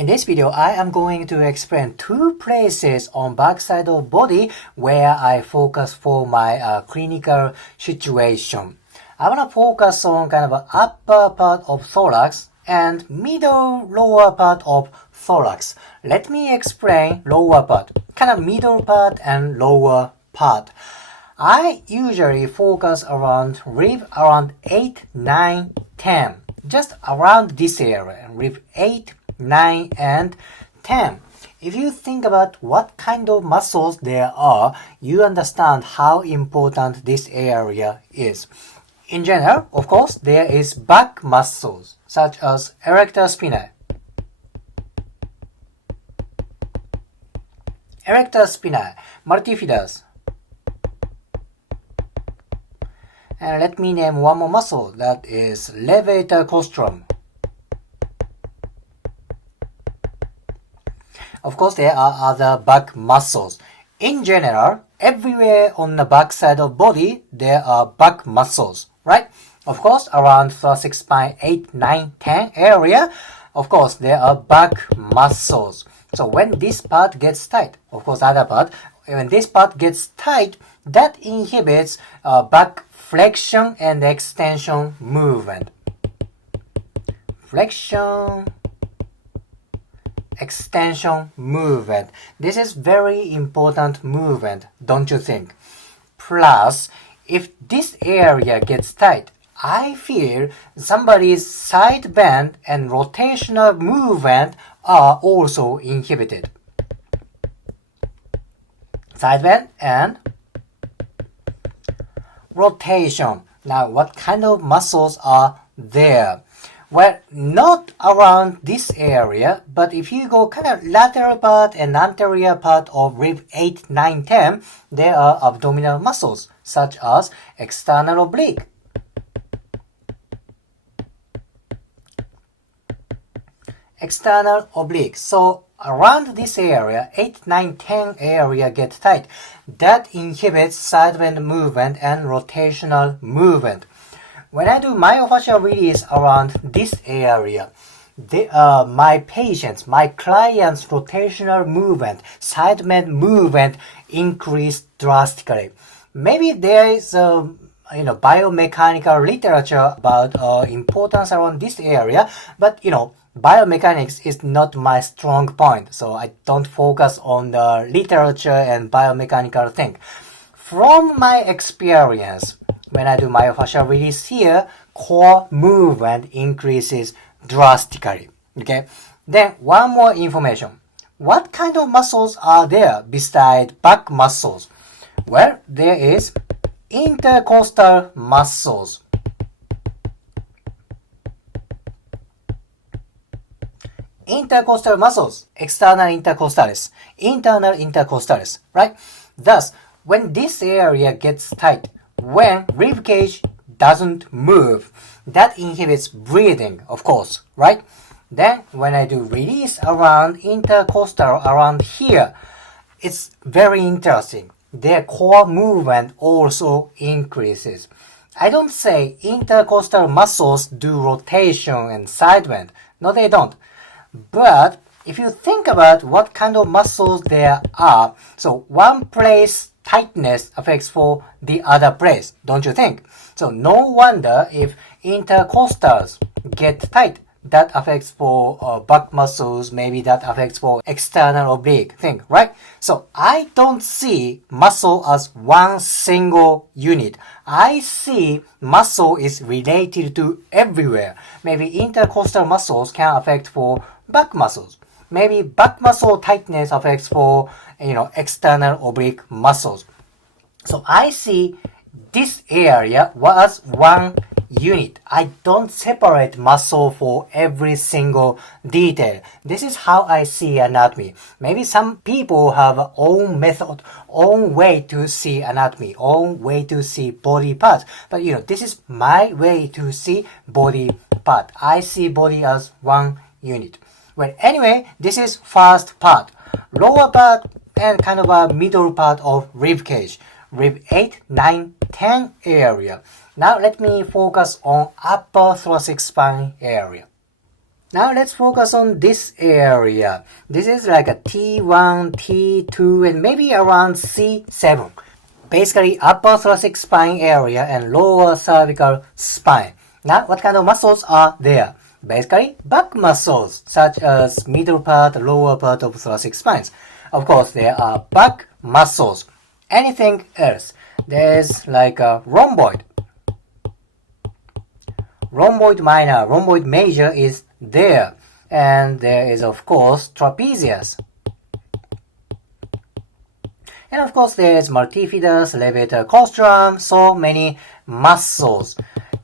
In this video, I am going to explain two places on backside of body where I focus for my clinical situation. I want to focus on kind of upper part of thorax and middle lower part of thorax. Let me explain lower part, kind of middle part and lower part. I usually focus around rib around 8, 9, 10. Just around this area, rib 8, 9, and 10. If you think about what kind of muscles there are, you understand how important this area is. In general, of course, there is back muscles such as erector spinae, multifidus. And let me name one more muscle, that is levator colostrum. Of course, there are other back muscles. In general, everywhere on the back side of body, there are back muscles, right? Of course, around thoracic spine 8, 9, 10 area, of course, there are back muscles. So when this part gets tight, of course, other part, when this part gets tight, that inhibits back flexion and extension movement. Flexion, extension movement. This is very important movement, don't you think? Plus, if this area gets tight, I feel somebody's side bend and rotational movement are also inhibited. Side bend and rotation. Now, what kind of muscles are there? Well, not around this area, but if you go kind of lateral part and anterior part of rib 8, 9, 10, there are abdominal muscles such as external oblique, So around this area, 8, 9, 10 area get tight. That inhibits side bend movement and rotational movement. When I do myofascial release around this area, my patients, my clients' rotational movement, side bend movement increase drastically. Maybe there is biomechanical literature about importance around this area, but biomechanics is not my strong point, so I don't focus on the literature and biomechanical thing. From my experience, when I do myofascial release here, core movement increases drastically. Okay. Then one more information. What kind of muscles are there besides back muscles? Well, there is intercostal muscles. Intercostal muscles, external intercostalis, internal intercostalis, right? Thus, when this area gets tight, when rib cage doesn't move, that inhibits breathing, of course, right? Then when I do release around intercostal around here, it's very interesting. Their core movement also increases. I don't say intercostal muscles do rotation and side bend. No, they don't. But if you think about what kind of muscles there are, so one place tightness affects for the other place, don't you think? So no wonder if intercostals get tight, that affects for back muscles, maybe that affects for external oblique thing, right? So I don't see muscle as one single unit. I see muscle is related to everywhere. Maybe intercostal muscles can affect for back muscles. Maybe back muscle tightness affects for external oblique muscles. So I see this area as one unit. I don't separate muscle for every single detail. This is how I see anatomy. Maybe some people have own method, own way to see anatomy, own way to see body parts. But this is my way to see body part. I see body as one unit. Well, anyway, this is first part. Lower part and kind of a middle part of rib cage. Rib 8, 9, 10 area. Now let me focus on upper thoracic spine area. Now let's focus on this area. This is like a T1, T2, and maybe around C7. Basically, upper thoracic spine area and lower cervical spine. Now, what kind of muscles are there? Basically, back muscles, such as middle part, lower part of thoracic spines. Of course, there are back muscles. Anything else? There's like a rhomboid. Rhomboid minor, rhomboid major is there. And there is, of course, trapezius. And of course, there is multifidus, levator colostrum, so many muscles.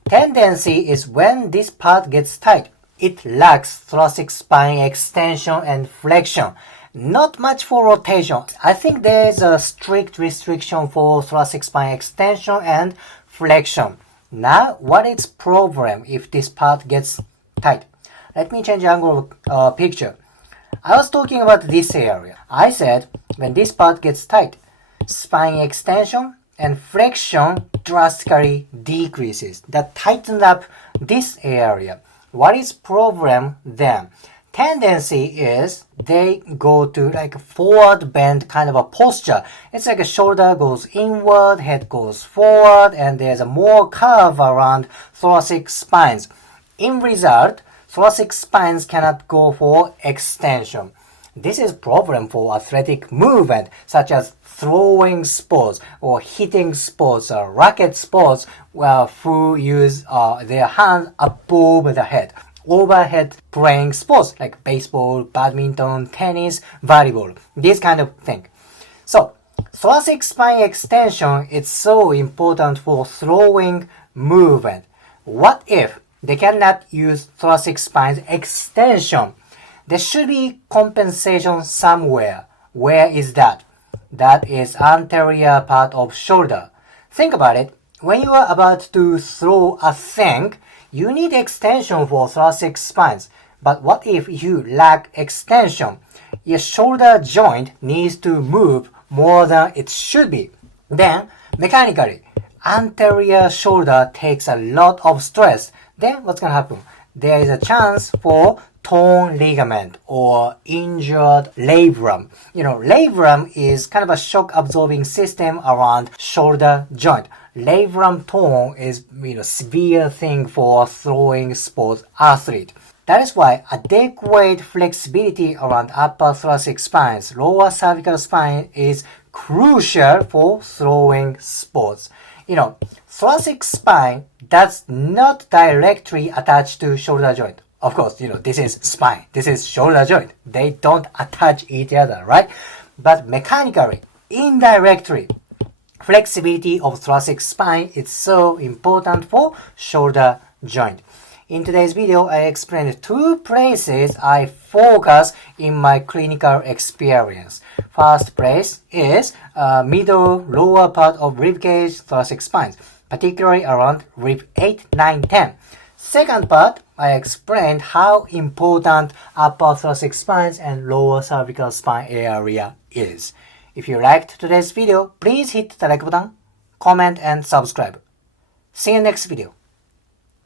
Tendency is when this part gets tight, it lacks thoracic spine extension and flexion. Not much for rotation. I think there is a strict restriction for thoracic spine extension and flexion. Now, what is problem if this part gets tight? Let me change the angle of picture. I was talking about this area. I said when this part gets tight, spine extension and flexion drastically decreases. That tightens up this area. What is problem then? Tendency is they go to like a forward bend kind of a posture. It's like a shoulder goes inward, head goes forward, and there's a more curve around thoracic spines. In result, thoracic spines cannot go for extension. This is problem for athletic movement, such as throwing sports or hitting sports or racket sports, who use their hands above the head. Overhead playing sports like baseball, badminton, tennis, volleyball, this kind of thing. So, thoracic spine extension is so important for throwing movement. What if they cannot use thoracic spine extension? There should be compensation somewhere. Where is that? That is anterior part of shoulder. Think about it. When you are about to throw a thing, you need extension for thoracic spines. But what if you lack extension? Your shoulder joint needs to move more than it should be. Then, mechanically, anterior shoulder takes a lot of stress. Then what's going to happen? There is a chance for torn ligament or injured labrum. Labrum is kind of a shock absorbing system around shoulder joint. Labrum torn is severe thing for throwing sports athlete. That is why adequate flexibility around upper thoracic spines, lower cervical spine is crucial for throwing sports. Thoracic spine does not directly attach to shoulder joint. Of course, this is spine, this is shoulder joint. They don't attach each other, right? But mechanically, indirectly, flexibility of thoracic spine is so important for shoulder joint. In today's video, I explained 2 places I focus in my clinical experience. First place is middle lower part of ribcage thoracic spines, particularly around rib 8, 9, 10. Second part, I explained how important upper thoracic spines and lower cervical spine area is. If you liked today's video, please hit the like button, comment and subscribe. See you next video.